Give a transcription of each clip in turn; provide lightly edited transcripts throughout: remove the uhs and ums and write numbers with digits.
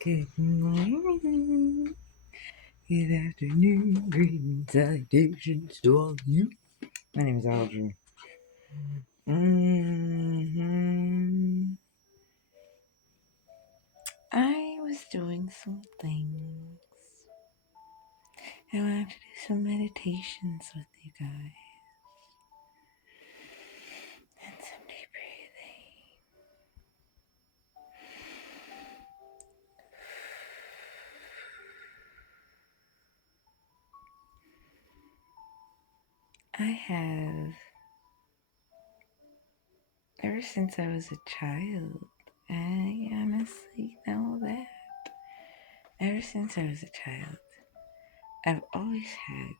Good morning, good afternoon, greetings, salutations to all of you. My name is Alu-tru. I was doing some things. I wanted to do some meditations with you guys. And some deep breathing. I have, ever since I was a child, I honestly know that. Ever since I was a child, I've always had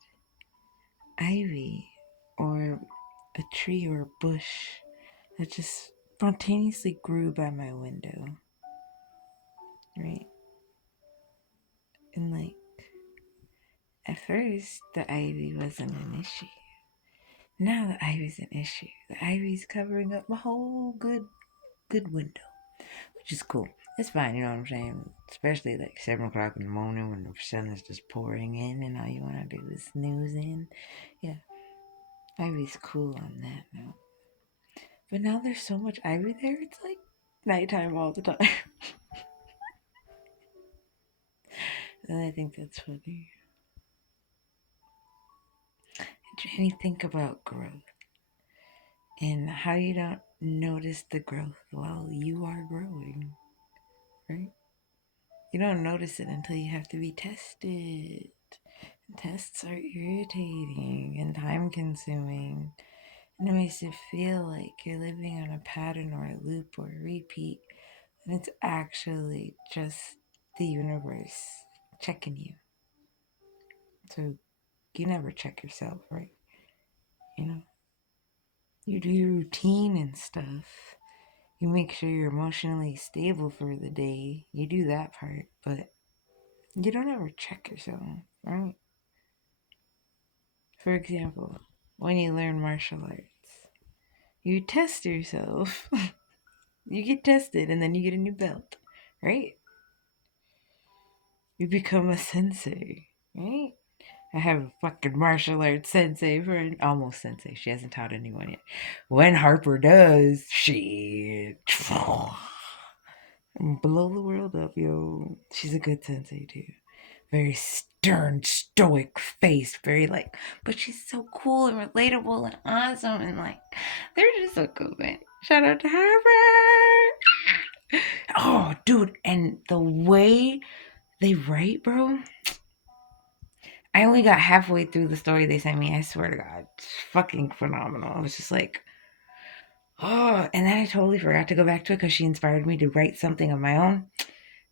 ivy or a tree or a bush that just spontaneously grew by my window, right? And like, at first, the ivy wasn't an issue. Now the ivy's an issue. The ivy's covering up my whole good window, which is cool. It's fine, you know what I'm saying? Especially like 7 o'clock in the morning when the sun is just pouring in and all you want to do is snooze in. Yeah, ivy's cool on that note. But now there's so much ivy there, it's like nighttime all the time. And I think that's funny. It made me think about growth and how you don't notice the growth while you are growing, right? You don't notice it until you have to be tested. Tests are irritating and time consuming, and it makes it feel like you're living on a pattern or a loop or a repeat, and it's actually just the universe checking you. So you never check yourself, right? You know, you do your routine and stuff. You make sure you're emotionally stable for the day. You do that part, but you don't ever check yourself, right? For example, when you learn martial arts, you test yourself. You get tested and then you get a new belt, right? You become a sensei, right? I have a fucking martial arts sensei for an almost sensei. She hasn't taught anyone yet. When Harper does, shit. Blow the world up, yo. She's a good sensei, too. Very stern, stoic face. Very like, but she's so cool and relatable and awesome. And like, they're just so cool, man. Shout out to Harper. Oh, dude. And the way they write, bro. I only got halfway through the story they sent me. I swear to God. It's fucking phenomenal. I was just like, oh. And then I totally forgot to go back to it because she inspired me to write something of my own.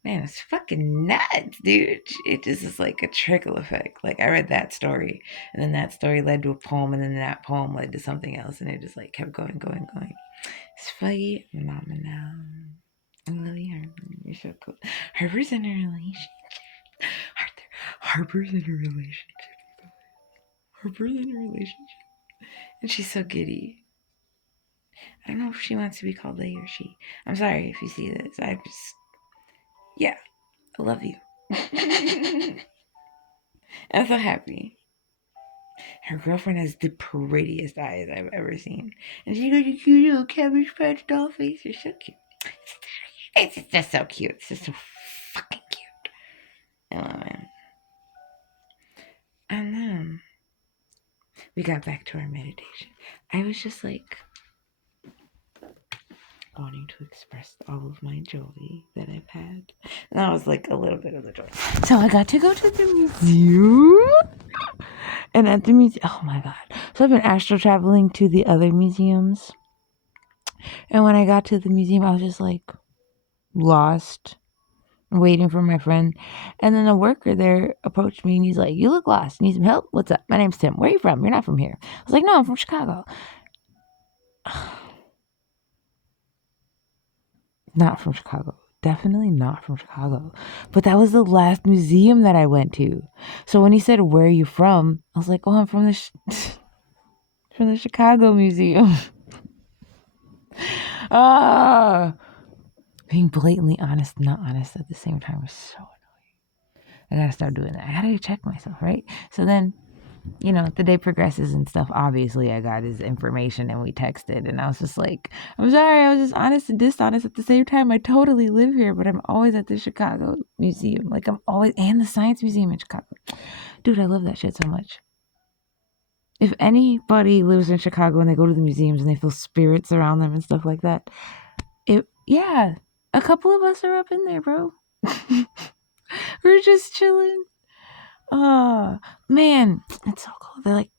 Man, it's fucking nuts, dude. It just is like a trickle effect. Like, I read that story, and then that story led to a poem, and then that poem led to something else, and it just like kept going. It's fucking phenomenal. I love you, Harper. You're so cool. Harper's in a relationship. Harper's in a relationship. Harper's in a relationship. And she's so giddy. I don't know if she wants to be called they or she. I'm sorry if you see this. Yeah, I love you. I'm so happy. Her girlfriend has the prettiest eyes I've ever seen. And she got a cute little cabbage patch doll face. You're so cute. It's just so cute. It's just so fucking cute. I love it. And then we got back to our meditation. I was just like wanting to express all of my joy that I've had. And that was like a little bit of the joy. So I got to go to the museum. And at the museum, oh my God. So I've been astral traveling to the other museums. And when I got to the museum, I was just like lost, waiting for my friend. And then a worker there approached me and he's like, "You look lost. Need some help? What's up? My name's Tim. Where are you from? You're not from here." I was like, "No, I'm from Chicago." Not from Chicago. Definitely not from Chicago. But that was the last museum that I went to. So when he said, "Where are you from?" I was like, "Oh, I'm from from the Chicago Museum." Ah. Being blatantly honest, not honest at the same time is so annoying. I gotta start doing that. I gotta check myself, right? So then, the day progresses and stuff. Obviously, I got his information and we texted, and I was just like, I'm sorry, I was just honest and dishonest at the same time. I totally live here, but I'm always at the Chicago Museum. Like, I'm always, and the Science Museum in Chicago. Dude, I love that shit so much. If anybody lives in Chicago and they go to the museums and they feel spirits around them and stuff like that, yeah, a couple of us are up in there, bro. We're just chilling. Oh, man, it's so cool. They're like,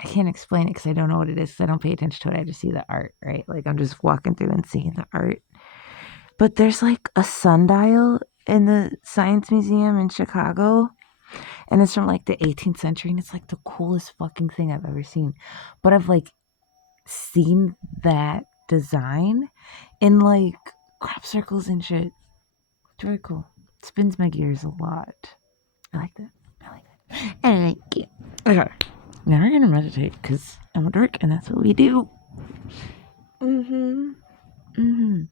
I can't explain it because I don't know what it is because I don't pay attention to it. I just see the art, right? Like, I'm just walking through and seeing the art. But there's like a sundial in the Science Museum in Chicago, and it's from like the 18th century, and it's like the coolest fucking thing I've ever seen. But I've like seen that design in like crop circles and shit. It's very cool. It spins my gears a lot. I like that. I like it. Okay. Now we're gonna meditate because I'm a dork and that's what we do. Mm-hmm. Mm-hmm.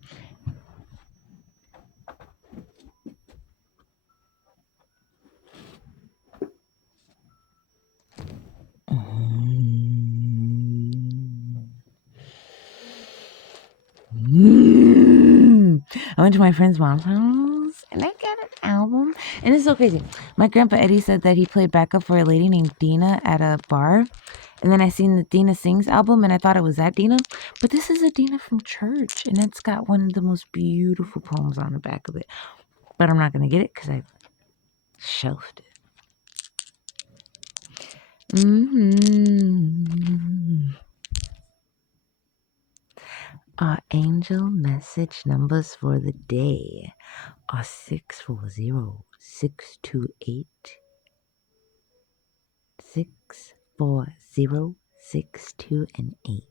I went to my friend's mom's house and I got an album. And it's so crazy. My grandpa Eddie said that he played backup for a lady named Dina at a bar. And then I seen the Dina Sings album and I thought it was that Dina. But this is a Dina from church. And it's got one of the most beautiful poems on the back of it. But I'm not going to get it because I shelved it. Our angel message numbers for the day are 640-628. 640-62 and 8.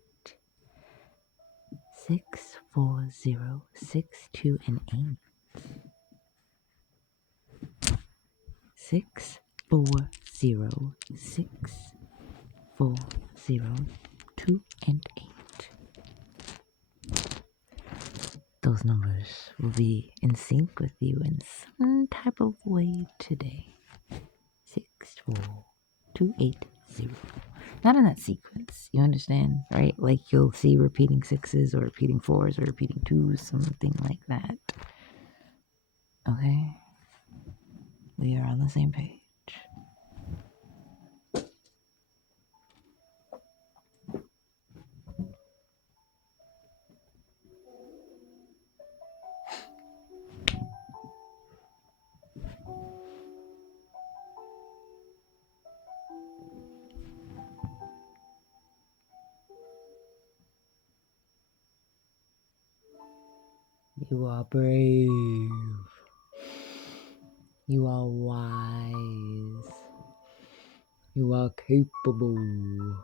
640-62 and 8. 640-640-2 and 8. Those numbers will be in sync with you in some type of way today. 64280. Not in that sequence, you understand, right? Like you'll see repeating sixes or repeating fours or repeating twos, something like that. Okay? We are on the same page. You are brave. You are wise. You are capable.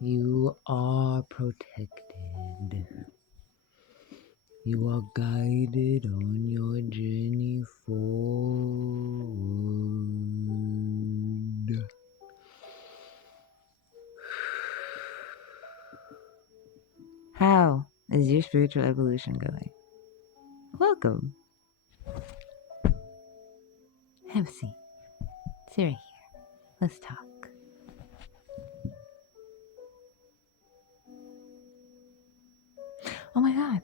You are protected. You are guided on your journey forward. How is your spiritual evolution going? Welcome. Have a seat. Sit right here. Let's talk. Oh my god.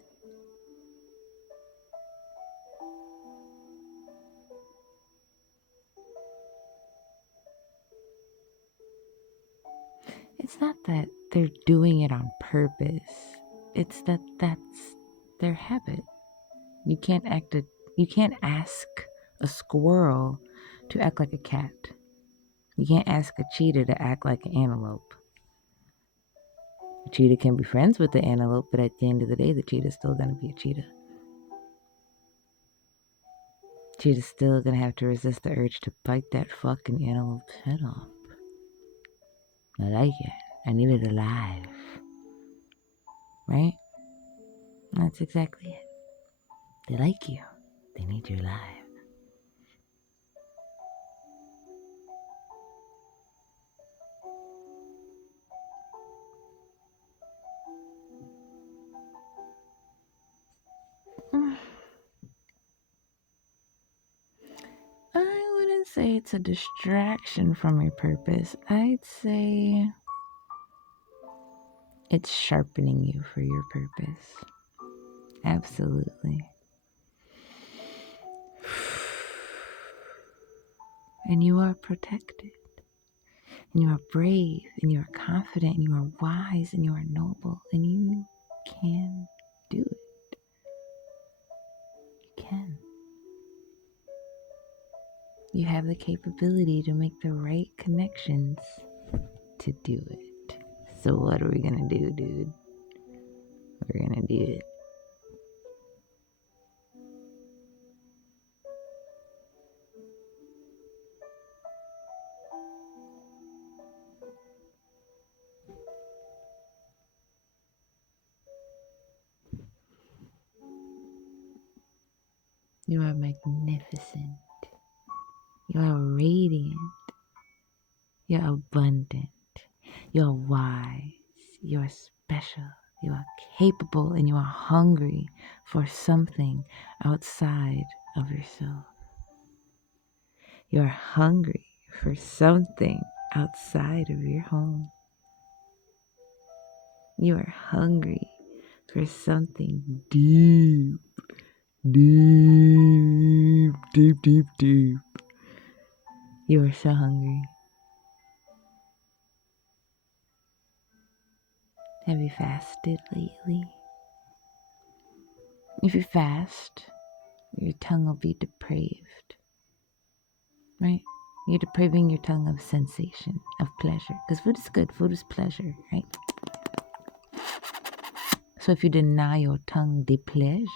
It's not that they're doing it on purpose. It's that that's their habit. You can't ask a squirrel to act like a cat. You can't ask a cheetah to act like an antelope. A cheetah can be friends with the antelope, but at the end of the day, the cheetah's still gonna be a cheetah. Cheetah's still gonna have to resist the urge to bite that fucking antelope's head off. I like it. I need it alive. Right? That's exactly it. They like you. They need you alive. say it's a distraction from your purpose. I'd say it's sharpening you for your purpose. Absolutely. And you are protected. And you are brave. And you are confident. And you are wise. And you are noble. And you can do it. You can. You have the capability to make the right connections to do it. So what are we gonna do, dude? We're gonna do it. You are magnificent. You are radiant. You're abundant. You're wise. You're special. You are capable, and you are hungry for something outside of yourself. You're hungry for something outside of your home. You are hungry for something deep, deep, deep, deep, deep. You are so hungry. Have you fasted lately? If you fast, your tongue will be depraved, right? You're depraving your tongue of sensation, of pleasure. Because food is good, food is pleasure, right? So if you deny your tongue the pleasure,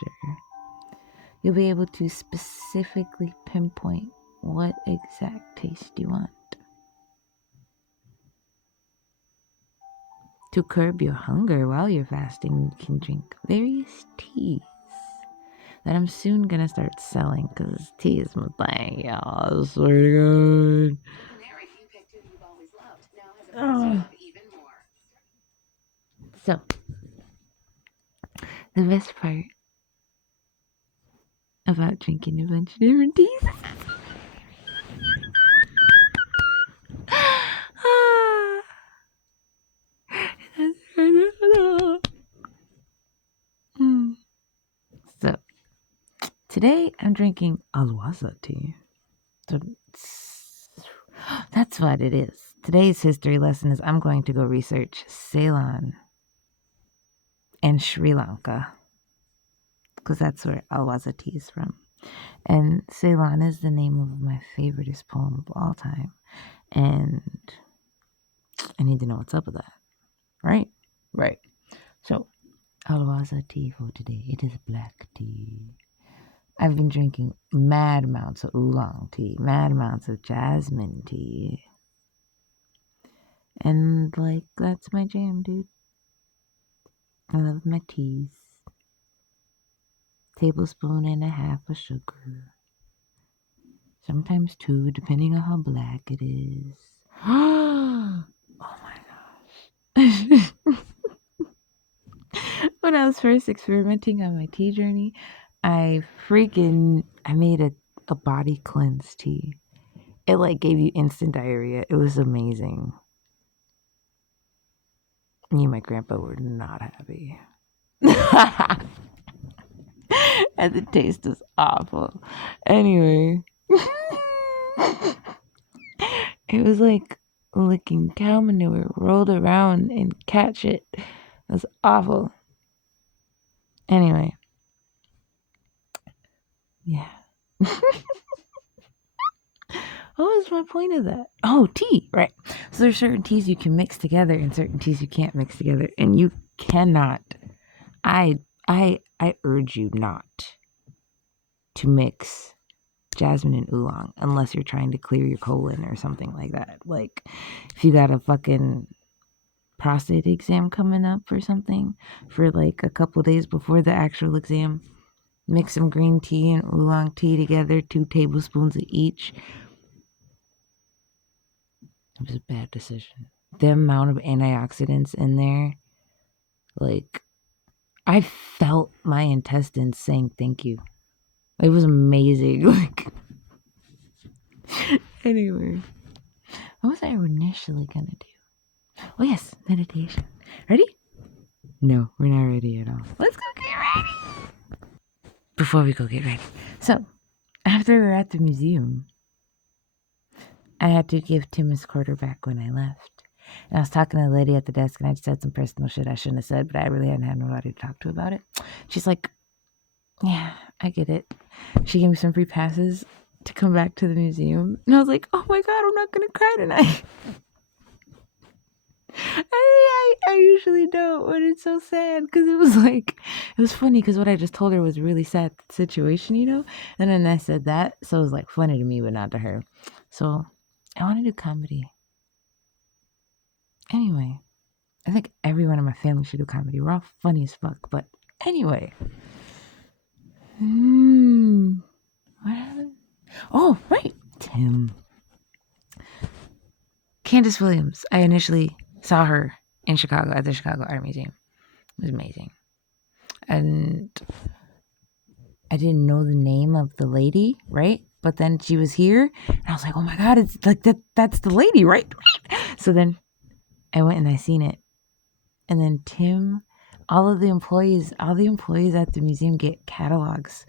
you'll be able to specifically pinpoint what exact taste you want. To curb your hunger while you're fasting, you can drink various teas that I'm soon gonna start selling, because tea is my thing, y'all. I swear to God. So, the best part about drinking a bunch of different teas. So, today I'm drinking Alu-tru tea. So, that's what it is. Today's history lesson is I'm going to go research Ceylon and Sri Lanka, because that's where Alu-tru tea is from. And Ceylon is the name of my favoriteest poem of all time. And I need to know what's up with that. Right? Right. So, Alu-tru tea for today. It is black tea. I've been drinking mad amounts of oolong tea, mad amounts of jasmine tea. And, like, that's my jam, dude. I love my teas. Tablespoon and a half of sugar. Sometimes 2, depending on how black it is. Oh my gosh. When I was first experimenting on my tea journey, I made a body cleanse tea. It like gave you instant diarrhea. It was amazing. Me and my grandpa were not happy. And the taste was awful. Anyway. It was like licking cow manure rolled around in cat shit. It was awful. Anyway. Yeah. What was my point of that? Oh, tea, right. So there's certain teas you can mix together and certain teas you can't mix together. And you cannot. I urge you not to mix jasmine and oolong unless you're trying to clear your colon or something like that. Like, if you got a fucking prostate exam coming up or something for like a couple days before the actual exam, mix some green tea and oolong tea together, 2 tablespoons of each. It was a bad decision. The amount of antioxidants in there, like, I felt my intestines saying thank you. It was amazing. Like, Anyway, what was I initially gonna do? Oh yes, meditation. Ready? No, we're not ready at all. Let's go get ready. Before we go get ready. So, after we were at the museum, I had to give Tim his quarterback when I left. And I was talking to the lady at the desk, and I just said some personal shit I shouldn't have said, but I really hadn't had nobody to talk to about it. She's like, yeah, I get it. She gave me some free passes to come back to the museum. And I was like, oh my God, I'm not going to cry tonight. I usually don't, but it's so sad because it was funny because what I just told her was a really sad situation, And then I said that, so it was like funny to me, but not to her. So I want to do comedy. Anyway, I think everyone in my family should do comedy. We're all funny as fuck, but anyway. What happened? Oh, right. Tim. Candace Williams. I initially saw her in Chicago at the Chicago Art Museum. It was amazing. And I didn't know the name of the lady, right? But then she was here, and I was like, oh my God, it's like that's the lady, right? So then I went and I seen it. And then Tim, all the employees at the museum get catalogs.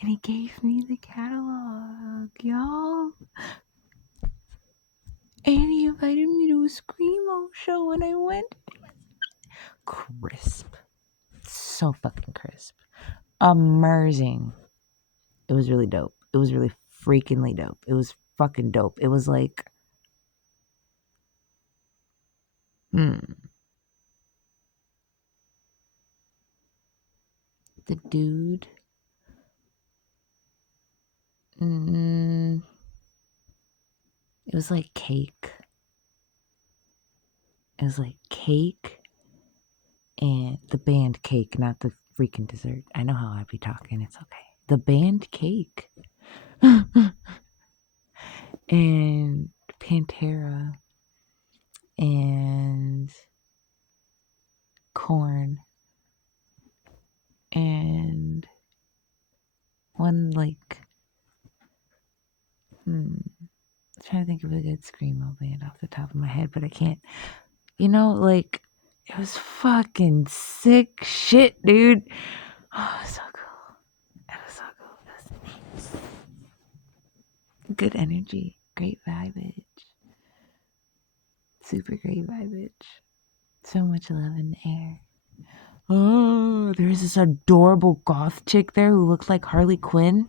And he gave me the catalog, y'all. And he invited me to a Screamo show when I went. Crisp. So fucking crisp. Amazing. It was really dope. It was really freakingly dope. It was fucking dope. It was like, the dude. It was like cake. It was like cake and the band Cake, not the freaking dessert. I know how I be talking. It's okay. The band Cake. And Pantera. And corn. And one like I'm trying to think of a good Screamo band off the top of my head, but I can't. It was fucking sick shit, dude. Oh, it was so cool. It was so cool. It was nice. Good energy. Great vibage. Super great vibage. So much love in the air. Oh, there is this adorable goth chick there who looks like Harley Quinn.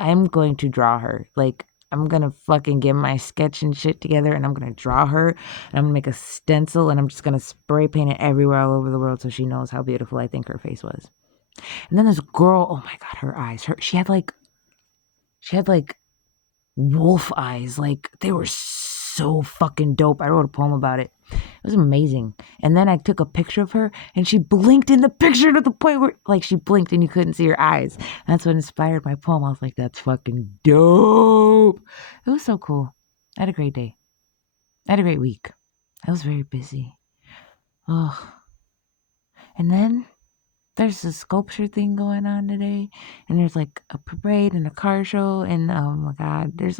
I'm going to draw her. I'm going to fucking get my sketch and shit together and I'm going to draw her. And I'm going to make a stencil and I'm just going to spray paint it everywhere all over the world so she knows how beautiful I think her face was. And then this girl, oh my God, her eyes. She had wolf eyes. They were so fucking dope. I wrote a poem about it. It was amazing. And then I took a picture of her and she blinked in the picture to the point where she blinked and you couldn't see her eyes. That's what inspired my poem. I was like, that's fucking dope. It was so cool. I had a great day. I had a great week. I was very busy. Ugh. And then there's a sculpture thing going on today. And there's a parade and a car show. And oh my God, there's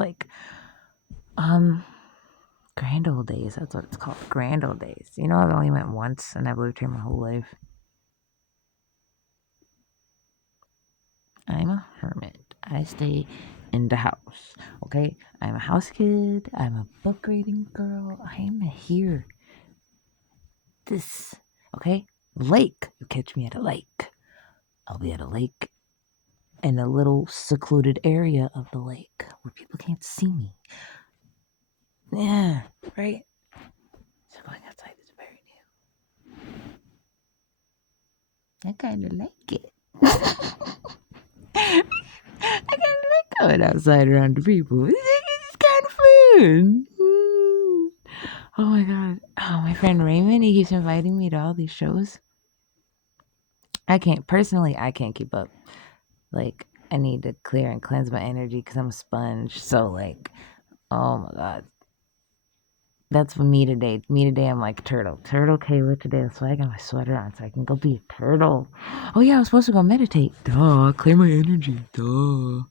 Grand Old Days, that's what it's called. Grand Old Days. I've only went once and I've lived here my whole life. I'm a hermit. I stay in the house. Okay? I'm a house kid. I'm a book reading girl. I'm here. Okay? Lake. You catch me at a lake. I'll be at a lake in a little secluded area of the lake where people can't see me. Yeah, right? So going outside is very new. I kind of like it. I kind of like going outside around the people. It's kind of fun. Oh my God. Oh, my friend Raymond, he keeps inviting me to all these shows. I can't keep up. I need to clear and cleanse my energy because I'm a sponge. So, oh my God. That's for me today. I'm like turtle. Turtle Kayla today. That's why I got my sweater on so I can go be a turtle. Oh yeah, I was supposed to go meditate. Duh. Clear my energy. Duh.